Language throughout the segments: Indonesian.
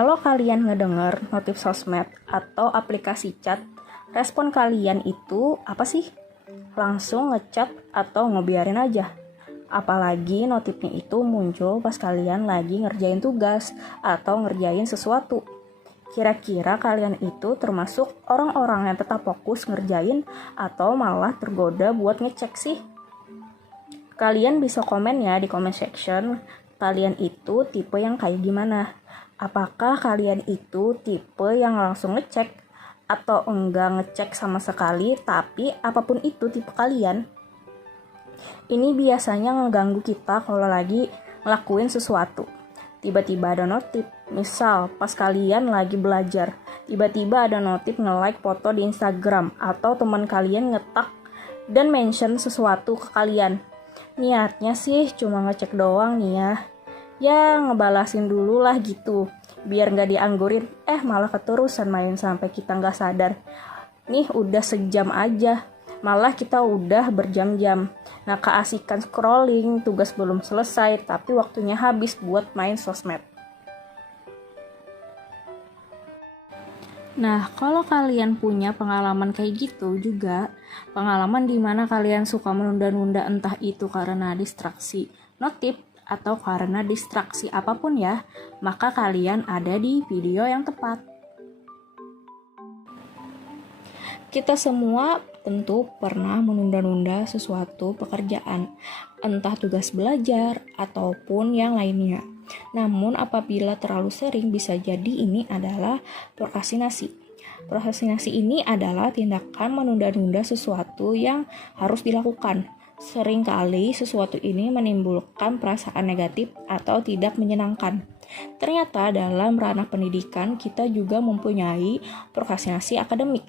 kalau kalian ngedenger notif sosmed atau aplikasi chat, respon kalian itu apa sih? Langsung ngechat atau ngebiarin aja? Apalagi notifnya itu muncul pas kalian lagi ngerjain tugas atau ngerjain sesuatu. Kira-kira kalian itu termasuk orang-orang yang tetap fokus ngerjain atau malah tergoda buat ngecek sih? Kalian bisa komen ya di comment section, kalian itu tipe yang kayak gimana? Apakah kalian itu tipe yang langsung ngecek atau enggak ngecek sama sekali, tapi apapun itu tipe kalian? Ini biasanya ngeganggu kita kalau lagi ngelakuin sesuatu. Tiba-tiba ada notif, misal pas kalian lagi belajar, tiba-tiba ada notif nge-like foto di Instagram atau teman kalian ngetak dan mention sesuatu ke kalian. Niatnya sih cuma ngecek doang nih ya. Ya ngebalasin dulu lah gitu, biar gak dianggurin, malah keterusan main sampai kita gak sadar. Nih udah sejam aja, malah kita udah berjam-jam. Nah keasikan scrolling, tugas belum selesai, tapi waktunya habis buat main sosmed. Nah, kalau kalian punya pengalaman kayak gitu juga, pengalaman di mana kalian suka menunda-nunda entah itu karena distraksi notif atau karena distraksi apapun ya, maka kalian ada di video yang tepat. Kita semua tentu pernah menunda-nunda sesuatu pekerjaan, entah tugas belajar ataupun yang lainnya. Namun apabila terlalu sering bisa jadi ini adalah prokrastinasi. Prokrastinasi ini adalah tindakan menunda-nunda sesuatu yang harus dilakukan. Seringkali sesuatu ini menimbulkan perasaan negatif atau tidak menyenangkan. Ternyata dalam ranah pendidikan kita juga mempunyai prokrastinasi akademik.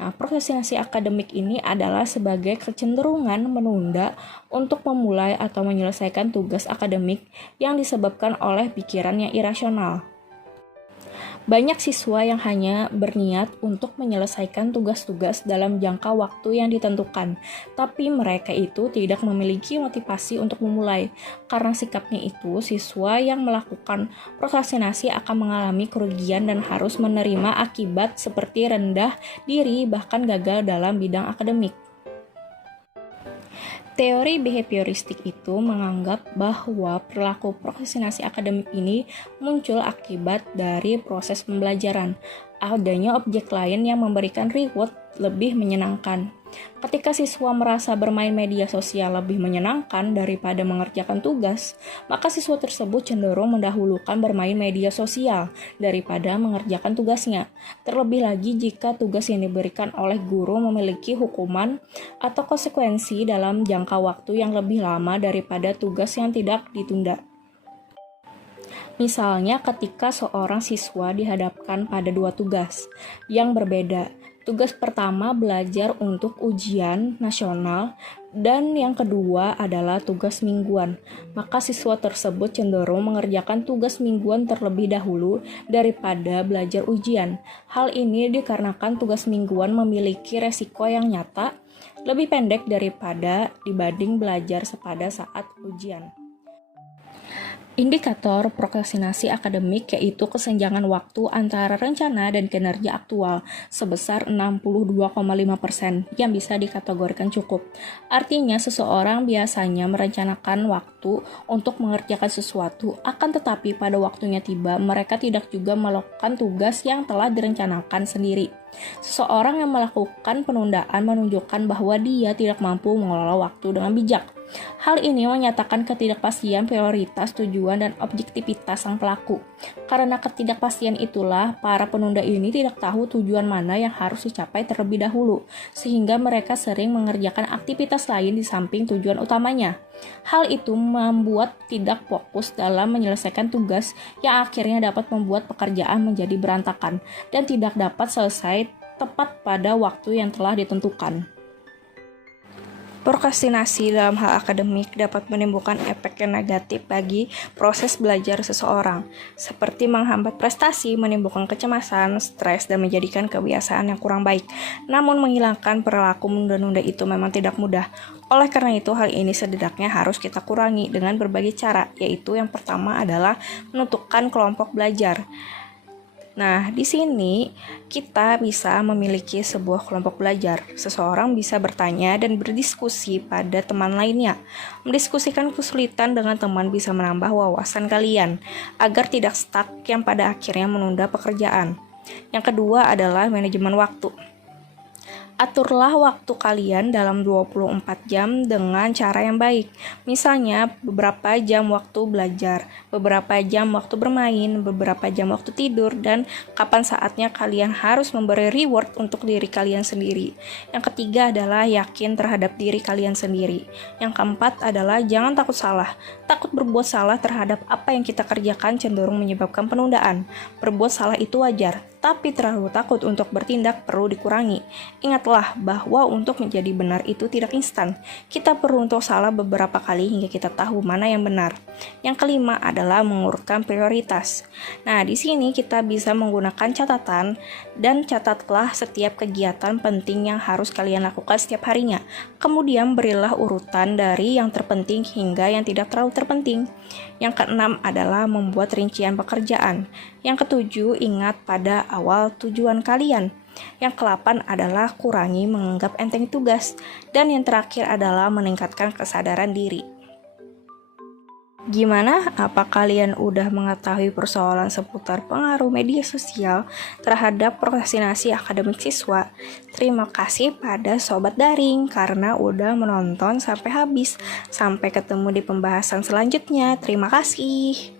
Nah, prokrastinasi akademik ini adalah sebagai kecenderungan menunda untuk memulai atau menyelesaikan tugas akademik yang disebabkan oleh pikiran yang irasional. Banyak siswa yang hanya berniat untuk menyelesaikan tugas-tugas dalam jangka waktu yang ditentukan, tapi mereka itu tidak memiliki motivasi untuk memulai. Karena sikapnya itu, siswa yang melakukan prokrastinasi akan mengalami kerugian dan harus menerima akibat seperti rendah diri bahkan gagal dalam bidang akademik. Teori behavioristik itu menganggap bahwa perilaku prokrastinasi akademik ini muncul akibat dari proses pembelajaran, adanya objek lain yang memberikan reward lebih menyenangkan. Ketika siswa merasa bermain media sosial lebih menyenangkan daripada mengerjakan tugas, maka siswa tersebut cenderung mendahulukan bermain media sosial daripada mengerjakan tugasnya. Terlebih lagi jika tugas yang diberikan oleh guru memiliki hukuman atau konsekuensi dalam jangka waktu yang lebih lama daripada tugas yang tidak ditunda. Misalnya ketika seorang siswa dihadapkan pada dua tugas yang berbeda. Tugas pertama belajar untuk ujian nasional dan yang kedua adalah tugas mingguan. Maka siswa tersebut cenderung mengerjakan tugas mingguan terlebih dahulu daripada belajar ujian. Hal ini dikarenakan tugas mingguan memiliki resiko yang nyata lebih pendek daripada dibanding belajar pada saat ujian. Indikator prokrastinasi akademik yaitu kesenjangan waktu antara rencana dan kinerja aktual sebesar 62,5% yang bisa dikategorikan cukup. Artinya seseorang biasanya merencanakan waktu untuk mengerjakan sesuatu, akan tetapi pada waktunya tiba mereka tidak juga melakukan tugas yang telah direncanakan sendiri. Seseorang yang melakukan penundaan menunjukkan bahwa dia tidak mampu mengelola waktu dengan bijak. Hal ini menyatakan ketidakpastian prioritas, tujuan, dan objektivitas sang pelaku. Karena ketidakpastian itulah, para penunda ini tidak tahu tujuan mana yang harus dicapai terlebih dahulu, sehingga mereka sering mengerjakan aktivitas lain di samping tujuan utamanya. Hal itu membuat tidak fokus dalam menyelesaikan tugas yang akhirnya dapat membuat pekerjaan menjadi berantakan dan tidak dapat selesai tepat pada waktu yang telah ditentukan. Prokrastinasi dalam hal akademik dapat menimbulkan efek yang negatif bagi proses belajar seseorang, seperti menghambat prestasi, menimbulkan kecemasan, stres, dan menjadikan kebiasaan yang kurang baik. Namun menghilangkan perilaku menunda-nunda itu memang tidak mudah. Oleh karena itu, hal ini setidaknya harus kita kurangi dengan berbagai cara, yaitu yang pertama adalah menentukan kelompok belajar. Nah, di sini kita bisa memiliki sebuah kelompok belajar. Seseorang bisa bertanya dan berdiskusi pada teman lainnya. Mendiskusikan kesulitan dengan teman bisa menambah wawasan kalian agar tidak stuck yang pada akhirnya menunda pekerjaan. Yang kedua adalah manajemen waktu. Aturlah waktu kalian dalam 24 jam dengan cara yang baik. Misalnya, beberapa jam waktu belajar, beberapa jam waktu bermain, beberapa jam waktu tidur, dan kapan saatnya kalian harus memberi reward untuk diri kalian sendiri. Yang ketiga adalah yakin terhadap diri kalian sendiri. Yang keempat adalah jangan takut salah. Takut berbuat salah terhadap apa yang kita kerjakan cenderung menyebabkan penundaan. Berbuat salah itu wajar, tapi terlalu takut untuk bertindak perlu dikurangi. Ingatlah bahwa untuk menjadi benar itu tidak instan. Kita perlu untuk salah beberapa kali hingga kita tahu mana yang benar. Yang kelima adalah mengurutkan prioritas. Nah, di sini kita bisa menggunakan catatan dan catatlah setiap kegiatan penting yang harus kalian lakukan setiap harinya. Kemudian berilah urutan dari yang terpenting hingga yang tidak terlalu terpenting. Yang keenam adalah membuat rincian pekerjaan. Yang ketujuh, ingat pada awal tujuan kalian. Yang ke-8 adalah kurangi menganggap enteng tugas. Dan yang terakhir adalah meningkatkan kesadaran diri. Gimana? Apa kalian udah mengetahui persoalan seputar pengaruh media sosial terhadap prokrastinasi akademik siswa? Terima kasih pada Sobat Daring karena udah menonton sampai habis. Sampai ketemu di pembahasan selanjutnya. Terima kasih.